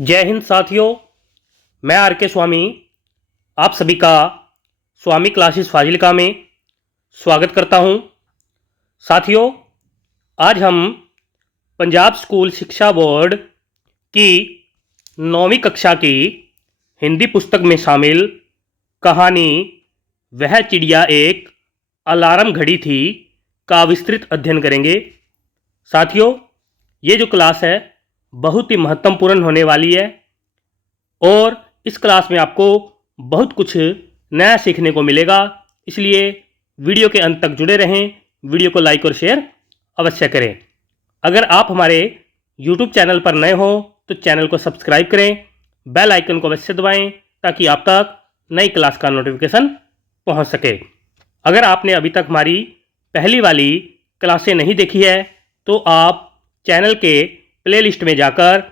जय हिंद साथियों। मैं आर के स्वामी आप सभी का स्वामी क्लासेस फाजिलका में स्वागत करता हूं। साथियों, आज हम पंजाब स्कूल शिक्षा बोर्ड की 9वीं कक्षा की हिंदी पुस्तक में शामिल कहानी वह चिड़िया एक अलार्म घड़ी थी का विस्तृत अध्ययन करेंगे। साथियों, ये जो क्लास है बहुत ही महत्वपूर्ण होने वाली है और इस क्लास में आपको बहुत कुछ नया सीखने को मिलेगा, इसलिए वीडियो के अंत तक जुड़े रहें। वीडियो को लाइक और शेयर अवश्य करें। अगर आप हमारे YouTube चैनल पर नए हो तो चैनल को सब्सक्राइब करें, बेल आइकन को अवश्य दबाएं ताकि आप तक नई क्लास का नोटिफिकेशन पहुंच सके। अगर आपने अभी तक हमारी पहली वाली क्लासें नहीं देखी है तो आप चैनल के प्लेलिस्ट में जाकर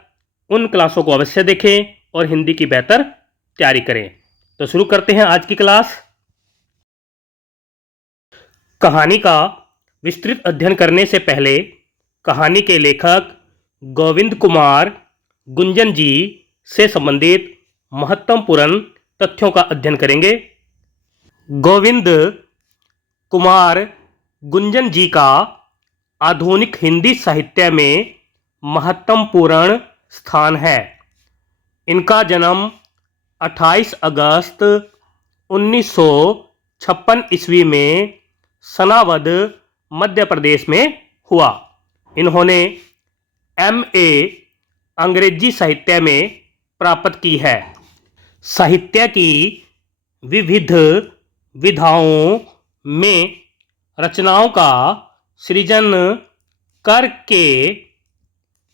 उन क्लासों को अवश्य देखें और हिंदी की बेहतर तैयारी करें। तो शुरू करते हैं आज की क्लास। कहानी का विस्तृत अध्ययन करने से पहले कहानी के लेखक गोविंद कुमार गुंजन जी से संबंधित महत्वपूर्ण तथ्यों का अध्ययन करेंगे। गोविंद कुमार गुंजन जी का आधुनिक हिंदी साहित्य में महत्वपूर्ण स्थान है। इनका जन्म 28 अगस्त 1956 ईस्वी में सनावद मध्य प्रदेश में हुआ। इन्होंने MA अंग्रेजी साहित्य में प्राप्त की है। साहित्य की विविध विधाओं में रचनाओं का सृजन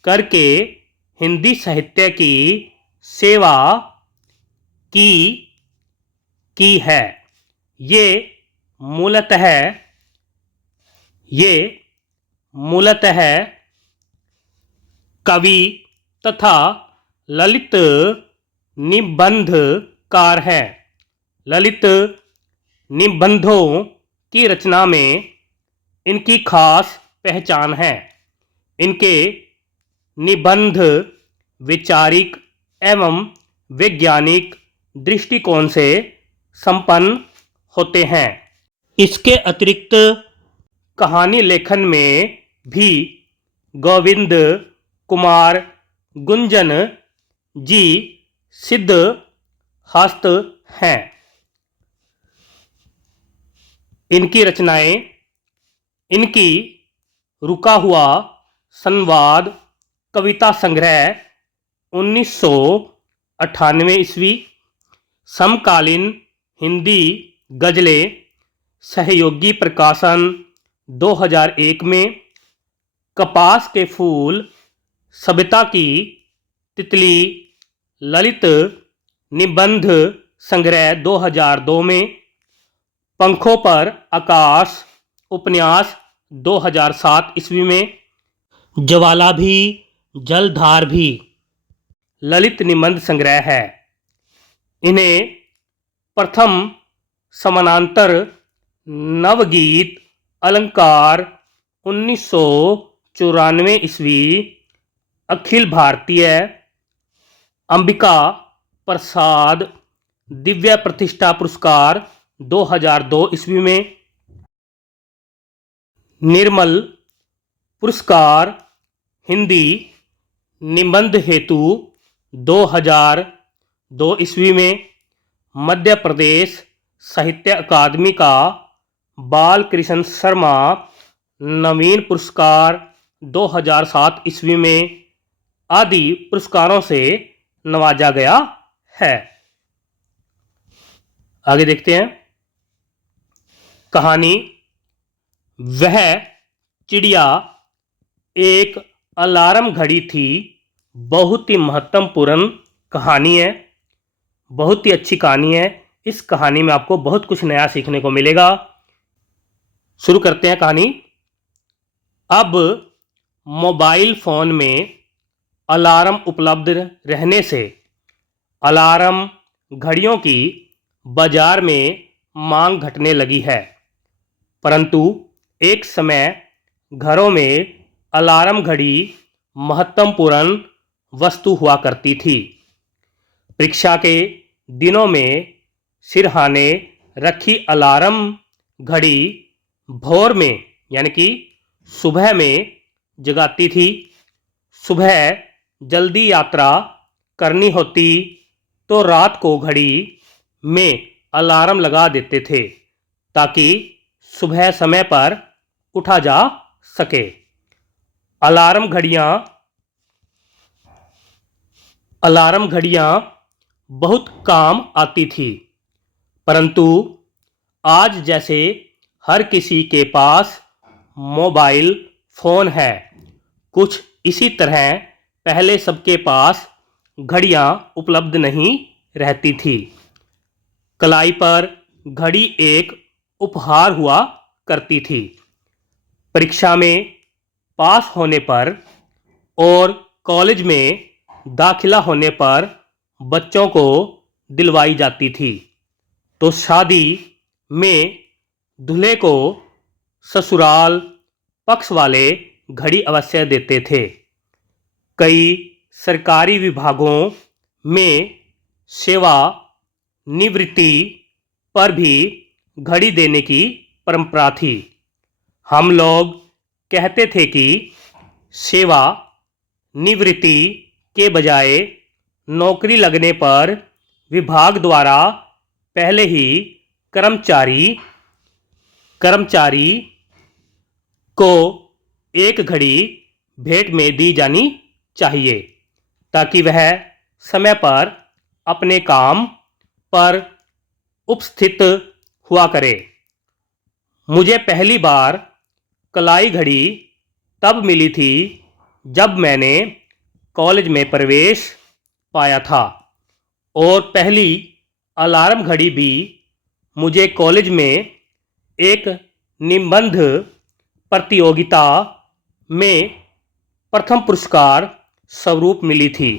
करके हिंदी साहित्य की सेवा की है। ये मूलतः कवि तथा ललित निबंधकार हैं। ललित निबंधों की रचना में इनकी खास पहचान है। इनके निबंध वैचारिक एवं वैज्ञानिक दृष्टिकोण से संपन्न होते हैं। इसके अतिरिक्त कहानी लेखन में भी गोविंद कुमार गुंजन जी सिद्धहस्त हैं। इनकी रचनाएं इनकी रुका हुआ संवाद कविता संग्रह 1998 ईस्वी, समकालीन हिंदी गजलें सहयोगी प्रकाशन 2001 में, कपास के फूल सविता की तितली ललित निबंध संग्रह 2002 में, पंखों पर आकाश उपन्यास 2007 ईस्वी में, ज्वाला भी जलधार भी ललित निबंध संग्रह है। इन्हें प्रथम समानांतर नवगीत अलंकार 1994 ईस्वी, अखिल भारतीय अंबिका प्रसाद दिव्य प्रतिष्ठा पुरस्कार 2002 ईस्वी में, निर्मल पुरस्कार हिंदी निबंध हेतु 2002 ईस्वी में, मध्य प्रदेश साहित्य अकादमी का बाल कृष्ण शर्मा नवीन पुरस्कार 2007 ईस्वी में आदि पुरस्कारों से नवाजा गया है। आगे देखते हैं। कहानी वह चिड़िया एक अलार्म घड़ी थी बहुत ही महत्वपूर्ण कहानी है, बहुत ही अच्छी कहानी है। इस कहानी में आपको बहुत कुछ नया सीखने को मिलेगा। शुरू करते हैं कहानी। अब मोबाइल फ़ोन में अलार्म उपलब्ध रहने से अलार्म घड़ियों की बाजार में मांग घटने लगी है, परंतु एक समय घरों में अलार्म घड़ी महत्वपूर्ण वस्तु हुआ करती थी। परीक्षा के दिनों में सिरहाने रखी अलार्म घड़ी भोर में यानी कि सुबह में जगाती थी। सुबह जल्दी यात्रा करनी होती तो रात को घड़ी में अलार्म लगा देते थे ताकि सुबह समय पर उठा जा सके। अलार्म घड़ियाँ बहुत काम आती थी, परंतु आज जैसे हर किसी के पास मोबाइल फ़ोन है, कुछ इसी तरह पहले सबके पास घड़ियाँ उपलब्ध नहीं रहती थी। कलाई पर घड़ी एक उपहार हुआ करती थी। परीक्षा में पास होने पर और कॉलेज में दाखिला होने पर बच्चों को दिलवाई जाती थी। तो शादी में दूल्हे को ससुराल पक्ष वाले घड़ी अवश्य देते थे। कई सरकारी विभागों में सेवा निवृत्ति पर भी घड़ी देने की परंपरा थी। हम लोग कहते थे कि सेवा निवृत्ति के बजाय नौकरी लगने पर विभाग द्वारा पहले ही कर्मचारी को एक घड़ी भेंट में दी जानी चाहिए ताकि वह समय पर अपने काम पर उपस्थित हुआ करे। मुझे पहली बार कलाई घड़ी तब मिली थी जब मैंने कॉलेज में प्रवेश पाया था, और पहली अलार्म घड़ी भी मुझे कॉलेज में एक निबंध प्रतियोगिता में प्रथम पुरस्कार स्वरूप मिली थी।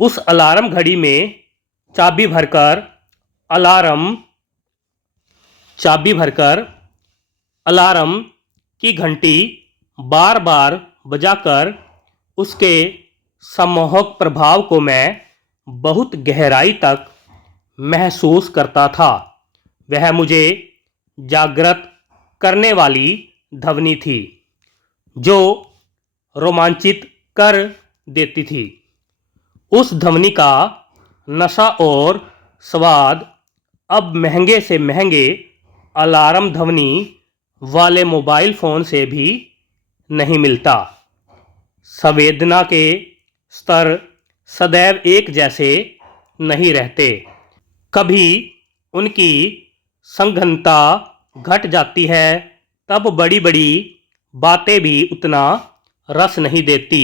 उस अलार्म घड़ी में चाबी भरकर अलार्म की घंटी बार बार बजाकर उसके सम्मोहक प्रभाव को मैं बहुत गहराई तक महसूस करता था। वह मुझे जागृत करने वाली ध्वनि थी जो रोमांचित कर देती थी। उस ध्वनि का नशा और स्वाद अब महंगे से महंगे अलार्म ध्वनि वाले मोबाइल फ़ोन से भी नहीं मिलता। संवेदना के स्तर सदैव एक जैसे नहीं रहते। कभी उनकी सघनता घट जाती है, तब बड़ी बड़ी बातें भी उतना रस नहीं देती।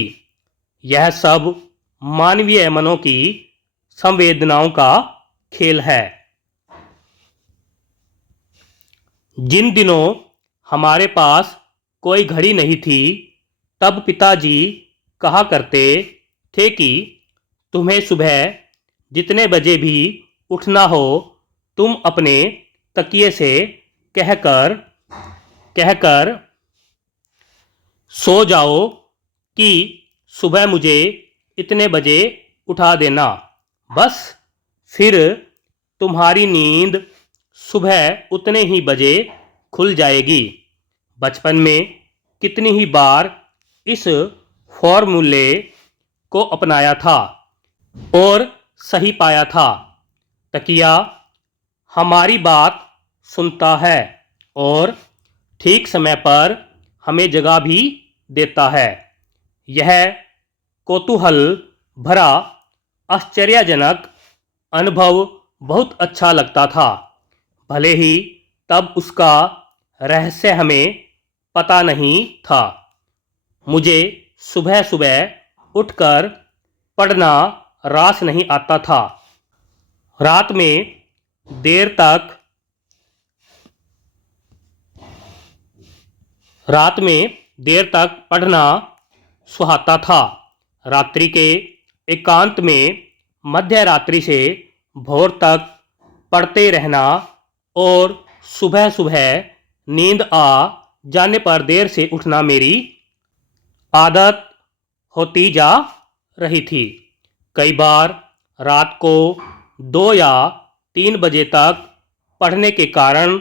यह सब मानवीय मनों की संवेदनाओं का खेल है। जिन दिनों हमारे पास कोई घड़ी नहीं थी, तब पिताजी कहा करते थे कि तुम्हें सुबह जितने बजे भी उठना हो, तुम अपने तकिए से कहकर सो जाओ कि सुबह मुझे इतने बजे उठा देना। बस फिर तुम्हारी नींद सुबह उतने ही बजे खुल जाएगी। बचपन में कितनी ही बार इस फॉर्मूले को अपनाया था और सही पाया था। तकिया हमारी बात सुनता है और ठीक समय पर हमें जगा भी देता है। यह कौतूहल भरा आश्चर्यजनक अनुभव बहुत अच्छा लगता था, भले ही तब उसका रहस्य हमें पता नहीं था। मुझे सुबह सुबह उठकर पढ़ना रास नहीं आता था। रात में देर तक पढ़ना सुहाता था। रात्रि के एकांत में मध्य रात्रि से भोर तक पढ़ते रहना और सुबह सुबह नींद आ जाने पर देर से उठना मेरी आदत होती जा रही थी। कई बार रात को 2 या 3 बजे तक पढ़ने के कारण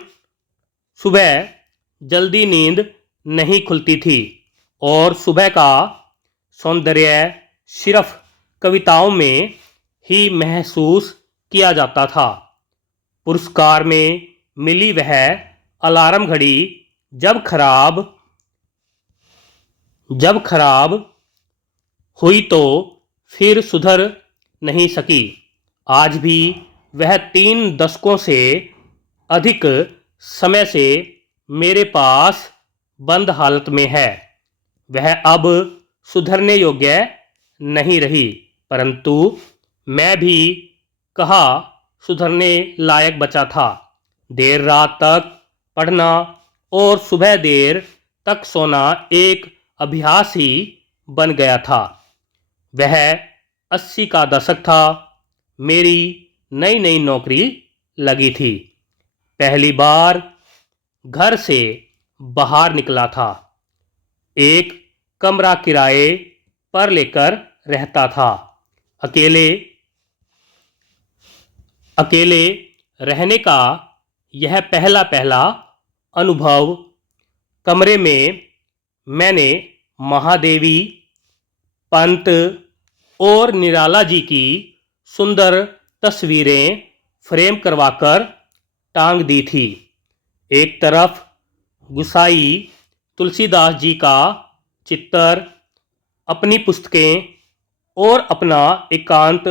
सुबह जल्दी नींद नहीं खुलती थी और सुबह का सौंदर्य सिर्फ कविताओं में ही महसूस किया जाता था। पुरस्कार में मिली वह अलार्म घड़ी जब खराब हुई तो फिर सुधर नहीं सकी। आज भी वह 3 दशकों से अधिक समय से मेरे पास बंद हालत में है। वह अब सुधरने योग्य नहीं रही, परंतु मैं भी कहाँ सुधरने लायक बचा था। देर रात तक पढ़ना और सुबह देर तक सोना एक अभ्यास ही बन गया था। वह 80 का दशक था। मेरी नई नई नौकरी लगी थी। पहली बार घर से बाहर निकला था। एक कमरा किराए पर लेकर रहता था। अकेले रहने का यह पहला अनुभव। कमरे में मैंने महादेवी, पंत और निराला जी की सुंदर तस्वीरें फ्रेम करवाकर टांग दी थी। एक तरफ गुसाई तुलसीदास जी का चित्र, अपनी पुस्तकें और अपना एकांत।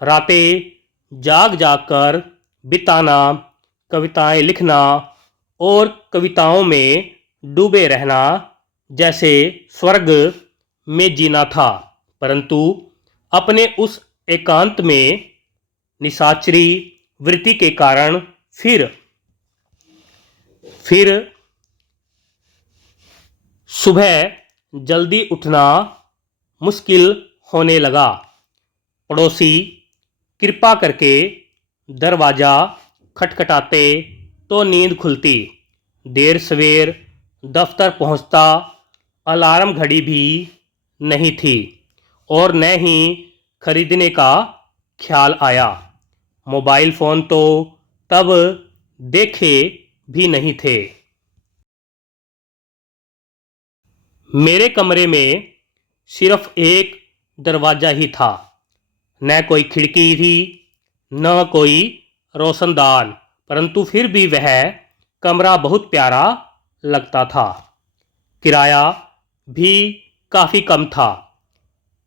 रातें जाग जाग कर बिताना, कविताएं लिखना और कविताओं में डूबे रहना जैसे स्वर्ग में जीना था। परंतु अपने उस एकांत में निशाचरी वृत्ति के कारण फिर सुबह जल्दी उठना मुश्किल होने लगा। पड़ोसी कृपा करके दरवाज़ा खटखटाते तो नींद खुलती। देर सवेर दफ्तर पहुंचता। अलार्म घड़ी भी नहीं थी और न ही खरीदने का ख्याल आया। मोबाइल फ़ोन तो तब देखे भी नहीं थे। मेरे कमरे में सिर्फ एक दरवाज़ा ही था। न कोई खिड़की थी, न कोई रोशनदान, परंतु फिर भी वह कमरा बहुत प्यारा लगता था। किराया भी काफ़ी कम था।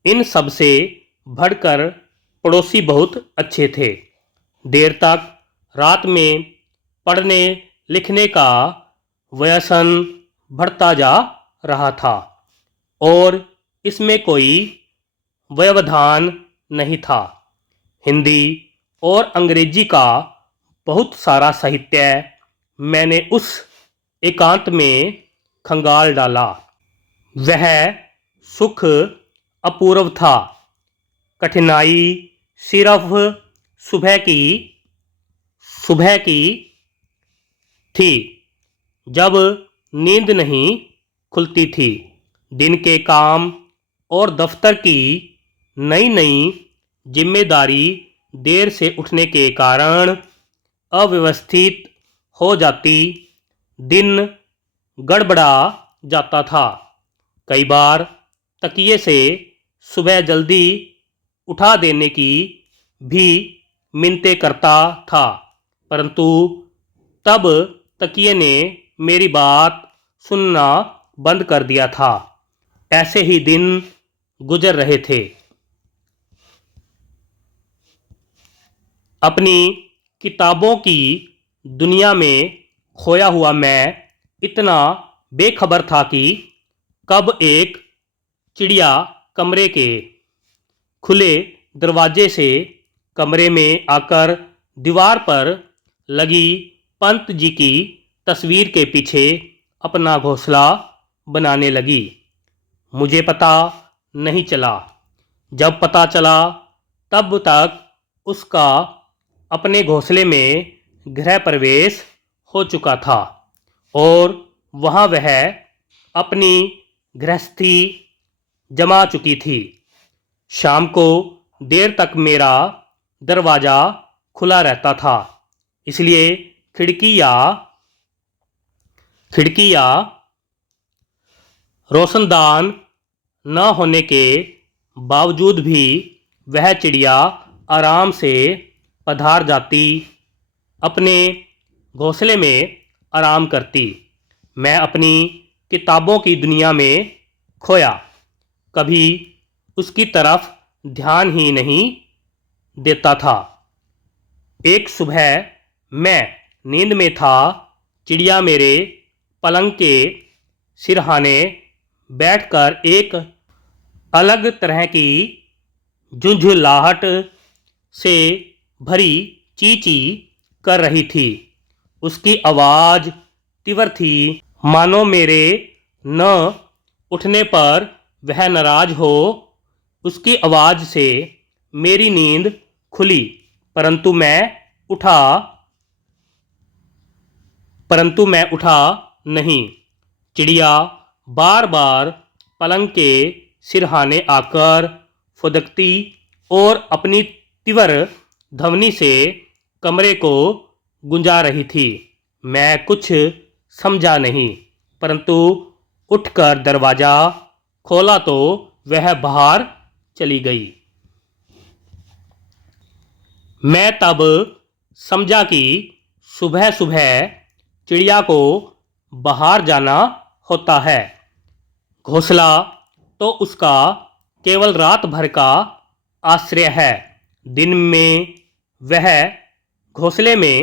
इन सब से बढ़कर पड़ोसी बहुत अच्छे थे। देर तक रात में पढ़ने लिखने का व्यसन बढ़ता जा रहा था और इसमें कोई व्यवधान नहीं था। हिंदी और अंग्रेजी का बहुत सारा साहित्य मैंने उस एकांत में खंगाल डाला। वह सुख अपूर्व था। कठिनाई सिर्फ सुबह की थी, जब नींद नहीं खुलती थी। दिन के काम और दफ्तर की नई नई जिम्मेदारी देर से उठने के कारण अव्यवस्थित हो जाती। दिन गड़बड़ा जाता था। कई बार तकिए से सुबह जल्दी उठा देने की भी मिन्नतें करता था, परंतु तब तकिए ने मेरी बात सुनना बंद कर दिया था। ऐसे ही दिन गुजर रहे थे। अपनी किताबों की दुनिया में खोया हुआ मैं इतना बेखबर था कि कब एक चिड़िया कमरे के खुले दरवाजे से कमरे में आकर दीवार पर लगी पंत जी की तस्वीर के पीछे अपना घोंसला बनाने लगी। मुझे पता नहीं चला। जब पता चला तब तक उसका अपने घोंसले में गृह प्रवेश हो चुका था और वहाँ वह अपनी गृहस्थी जमा चुकी थी। शाम को देर तक मेरा दरवाज़ा खुला रहता था, इसलिए खिड़की या रोशनदान न होने के बावजूद भी वह चिड़िया आराम से पधार जाती, अपने घोंसले में आराम करती। मैं अपनी किताबों की दुनिया में खोया, कभी उसकी तरफ ध्यान ही नहीं देता था। एक सुबह मैं नींद में था, चिड़िया मेरे पलंग के सिरहाने बैठकर एक अलग तरह की झुंझुलाहट से भरी ची ची कर रही थी। उसकी आवाज़ तीव्र थी, मानो मेरे न उठने पर वह नाराज हो। उसकी आवाज़ से मेरी नींद खुली, परंतु मैं उठा नहीं। चिड़िया बार बार पलंग के सिरहाने आकर फुदकती और अपनी तीव्र ध्वनि से कमरे को गुंजा रही थी। मैं कुछ समझा नहीं, परंतु उठकर दरवाज़ा खोला तो वह बाहर चली गई। मैं तब समझा कि सुबह सुबह चिड़िया को बाहर जाना होता है। घोंसला तो उसका केवल रात भर का आश्रय है। दिन में वह घोंसले में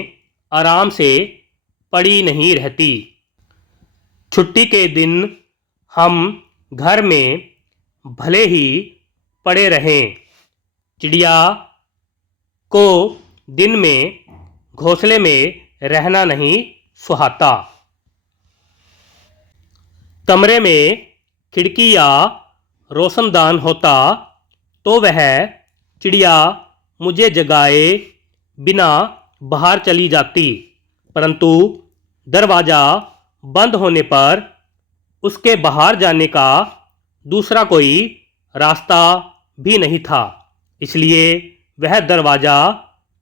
आराम से पड़ी नहीं रहती। छुट्टी के दिन हम घर में भले ही पड़े रहें, चिड़िया को दिन में घोंसले में रहना नहीं सुहाता। कमरे में खिड़की या रोशनदान होता तो वह चिड़िया मुझे जगाए बिना बाहर चली जाती, परंतु दरवाज़ा बंद होने पर उसके बाहर जाने का दूसरा कोई रास्ता भी नहीं था। इसलिए वह दरवाज़ा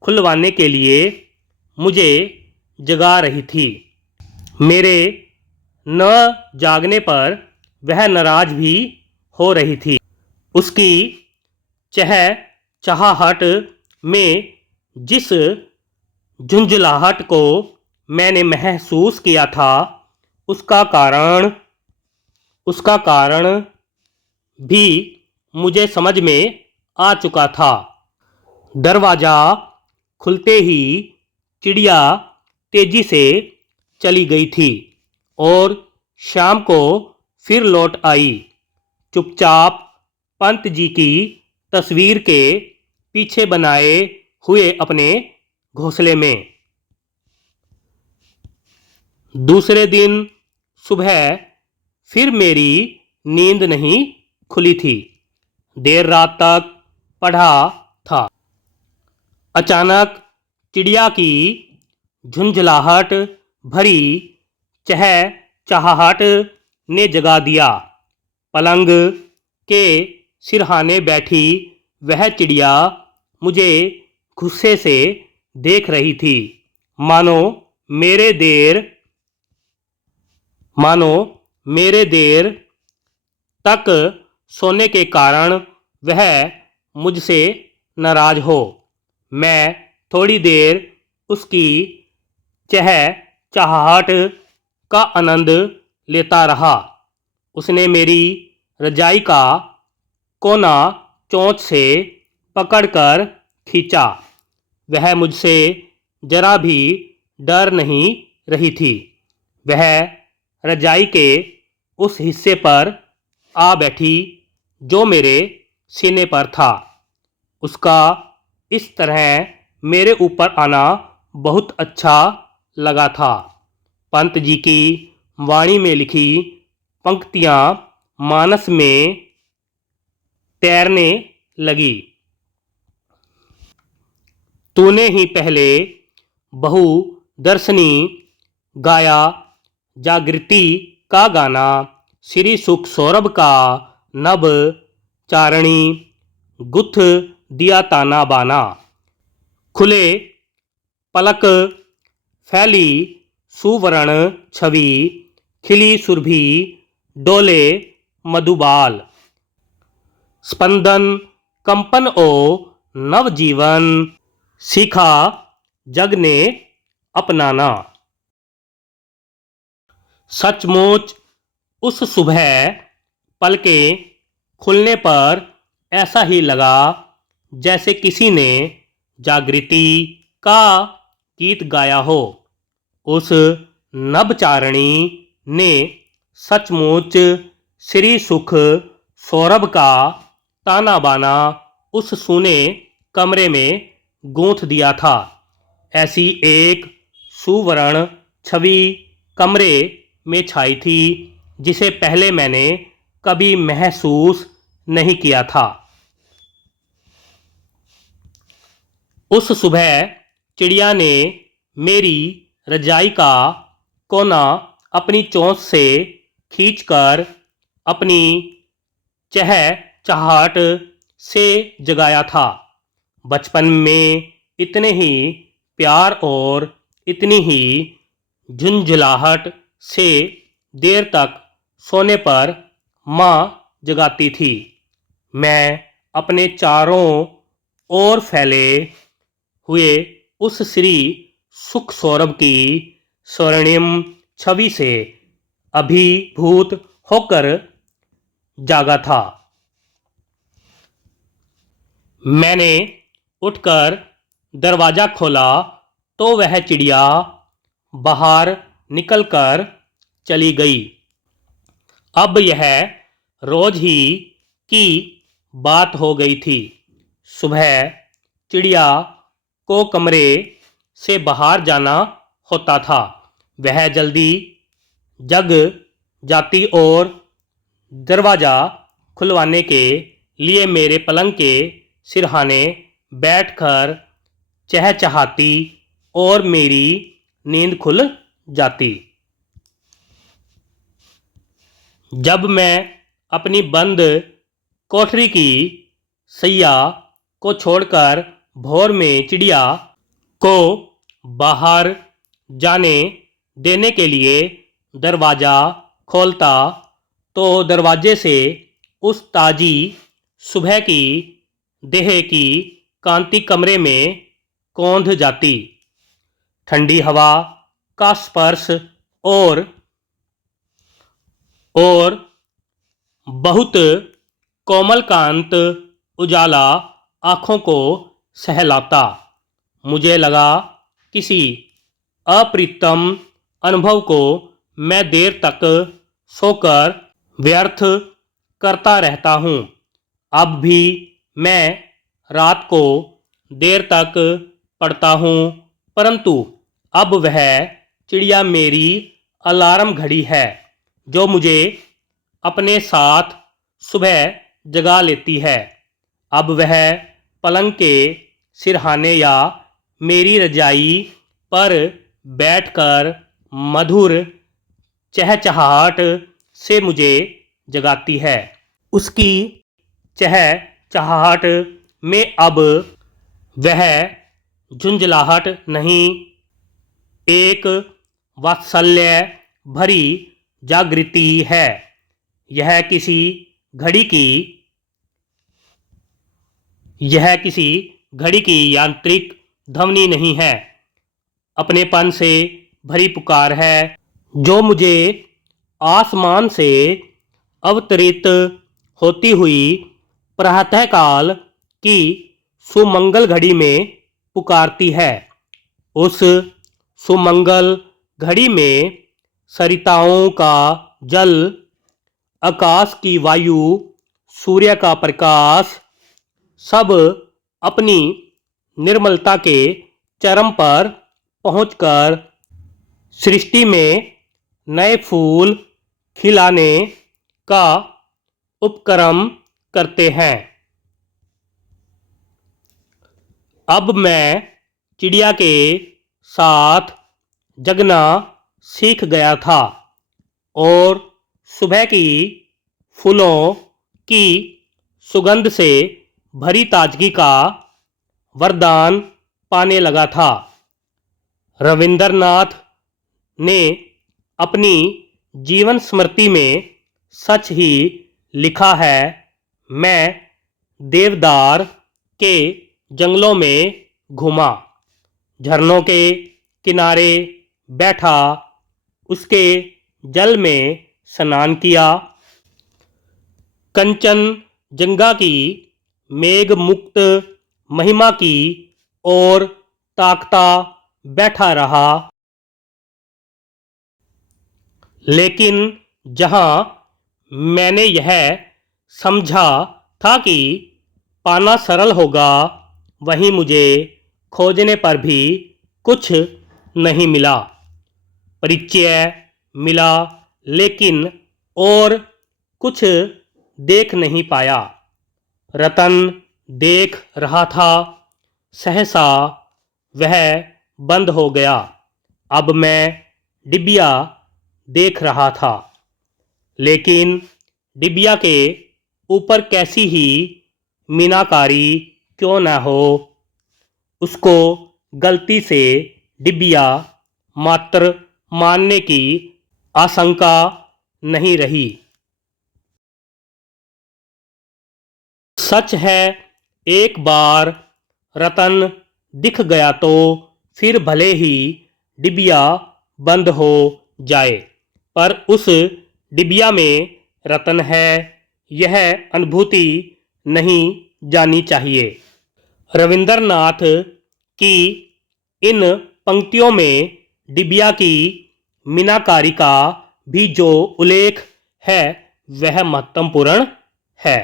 खुलवाने के लिए मुझे जगा रही थी। मेरे न जागने पर वह नाराज़ भी हो रही थी। उसकी चहचहाहट में जिस झुंझलाहट को मैंने महसूस किया था, उसका कारण भी मुझे समझ में आ चुका था। दरवाज़ा खुलते ही चिड़िया तेजी से चली गई थी और शाम को फिर लौट आई, चुपचाप पंत जी की तस्वीर के पीछे बनाए हुए अपने घोंसले में। दूसरे दिन सुबह फिर मेरी नींद नहीं खुली थी। देर रात तक पढ़ा था। अचानक चिड़िया की झुंझलाहट भरी चहचहाहट ने जगा दिया। पलंग के सिरहाने बैठी वह चिड़िया मुझे गुस्से से देख रही थी, मानो मेरे देर तक सोने के कारण वह मुझसे नाराज हो। मैं थोड़ी देर उसकी चहचहाहट का आनंद लेता रहा। उसने मेरी रजाई का कोना चोंच से पकड़कर खींचा। वह मुझसे जरा भी डर नहीं रही थी। वह रजाई के उस हिस्से पर आ बैठी जो मेरे सीने पर था। उसका इस तरह मेरे ऊपर आना बहुत अच्छा लगा था। पंत जी की वाणी में लिखी पंक्तियाँ मानस में तैरने लगी। तूने ही पहले बहुदर्शनी गाया जागृति का गाना, श्री सुख सौरभ का नभ चारणी गुथ दिया ताना बाना। खुले पलक फैली सुवर्ण छवि, खिली सुरभि डोले मधुबाल। स्पंदन कंपन ओ नवजीवन, सीखा जग ने अपनाना। सचमुच उस सुबह पलकें खुलने पर ऐसा ही लगा जैसे किसी ने जागृति का गीत गाया हो। उस नभचारिणी ने सचमुच श्री सुख सौरभ का ताना बाना उस सूने कमरे में गूंथ दिया था। ऐसी एक सुवर्ण छवि कमरे में छाई थी जिसे पहले मैंने कभी महसूस नहीं किया था। उस सुबह चिड़िया ने मेरी रजाई का कोना अपनी चोंच से खींचकर अपनी चहचहाहट से जगाया था। बचपन में इतने ही प्यार और इतनी ही झुंझलाहट से देर तक सोने पर माँ जगाती थी। मैं अपने चारों ओर फैले हुए उस श्री सुख सौरभ की स्वर्णिम छवि से अभिभूत होकर जागा था। मैंने उठकर दरवाज़ा खोला तो वह चिड़िया बाहर निकलकर चली गई। अब यह रोज ही की बात हो गई थी। सुबह चिड़िया को कमरे से बाहर जाना होता था। वह जल्दी जग जाती और दरवाज़ा खुलवाने के लिए मेरे पलंग के सिरहाने बैठकर चहचहाती और मेरी नींद खुल जाती। जब मैं अपनी बंद कोठरी की सैया को छोड़कर भोर में चिड़िया को बाहर जाने देने के लिए दरवाज़ा खोलता तो दरवाजे से उस ताज़ी सुबह की देह की कांति कमरे में कौंध जाती। ठंडी हवा का स्पर्श और बहुत कोमल कांत उजाला आँखों को सहलाता। मुझे लगा किसी अप्रितम अनुभव को मैं देर तक सोकर व्यर्थ करता रहता हूँ। अब भी मैं रात को देर तक पढ़ता हूँ, परंतु अब वह चिड़िया मेरी अलार्म घड़ी है जो मुझे अपने साथ सुबह जगा लेती है। अब वह पलंग के सिरहाने या मेरी रजाई पर बैठकर मधुर चहचहाहट से मुझे जगाती है। उसकी चहचहाहट में अब वह झुंझलाहट नहीं, एक वात्सल्य भरी जागृति है। यह किसी घड़ी की यांत्रिक ध्वनि नहीं है, अपनेपन से भरी पुकार है जो मुझे आसमान से अवतरित होती हुई प्रातःकाल की सुमंगल घड़ी में पुकारती है। उस सुमंगल घड़ी में सरिताओं का जल, आकाश की वायु, सूर्य का प्रकाश सब अपनी निर्मलता के चरम पर पहुंचकर सृष्टि में नए फूल खिलाने का उपक्रम करते हैं। अब मैं चिड़िया के साथ जगना सीख गया था और सुबह की फूलों की सुगंध से भरी ताजगी का वरदान पाने लगा था। रविंद्रनाथ ने अपनी जीवन स्मृति में सच ही लिखा है, मैं देवदार के जंगलों में घूमा, झरनों के किनारे बैठा, उसके जल में स्नान किया, कंचनजंगा की मेघ मुक्त महिमा की ओर ताकता बैठा रहा। लेकिन जहां मैंने यह समझा था कि पाना सरल होगा, वहीं मुझे खोजने पर भी कुछ नहीं मिला। परिचय मिला, लेकिन और कुछ देख नहीं पाया। रतन देख रहा था, सहसा वह बंद हो गया। अब मैं डिबिया देख रहा था, लेकिन डिबिया के ऊपर कैसी ही मीनाकारी क्यों न हो, उसको गलती से डिबिया मात्र मानने की आशंका नहीं रही। सच है, एक बार रतन दिख गया तो फिर भले ही डिबिया बंद हो जाए, पर उस डिबिया में रतन है, यह अनुभूति नहीं जानी चाहिए। रविंद्रनाथ की इन पंक्तियों में डिबिया की मीनाकारी का भी जो उल्लेख है वह महत्वपूर्ण है।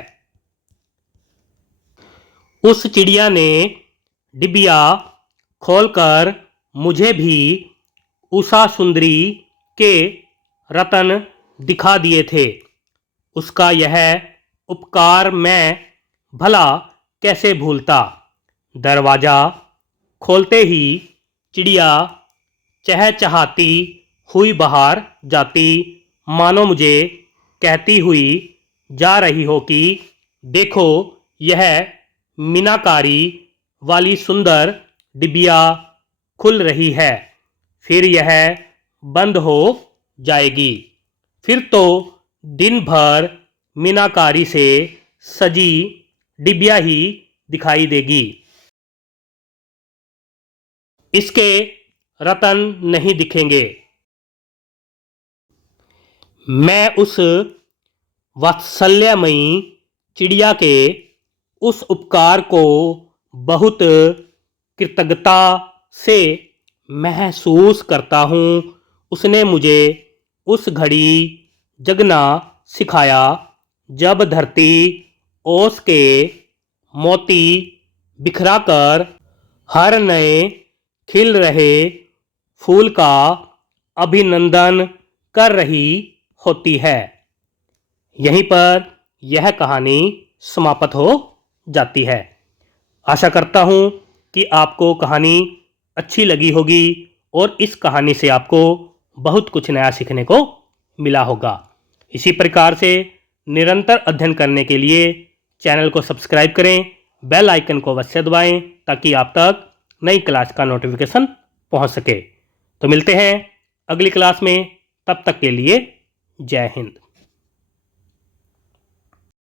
उस चिड़िया ने डिबिया खोलकर मुझे भी उषा सुंदरी के रतन दिखा दिए थे। उसका यह उपकार मैं भला कैसे भूलता। दरवाज़ा खोलते ही चिड़िया चहचहाती हुई बाहर जाती, मानो मुझे कहती हुई जा रही हो कि देखो, यह मीनाकारी वाली सुंदर डिबिया खुल रही है, फिर यह बंद हो जाएगी, फिर तो दिन भर मीनाकारी से सजी डिबिया ही दिखाई देगी। इसके रतन नहीं दिखेंगे। मैं उस वात्सल्यमयी चिड़िया के उस उपकार को बहुत कृतज्ञता से महसूस करता हूँ। उसने मुझे उस घड़ी जगना सिखाया जब धरती ओस के मोती बिखरा कर हर नए खिल रहे फूल का अभिनंदन कर रही होती है। यहीं पर यह कहानी समाप्त हो जाती है। आशा करता हूँ कि आपको कहानी अच्छी लगी होगी और इस कहानी से आपको बहुत कुछ नया सीखने को मिला होगा। इसी प्रकार से निरंतर अध्ययन करने के लिए चैनल को सब्सक्राइब करें, बेल आइकन को अवश्य दबाएं ताकि आप तक नई क्लास का नोटिफिकेशन पहुंच सके। तो मिलते हैं अगली क्लास में, तब तक के लिए जय हिंद।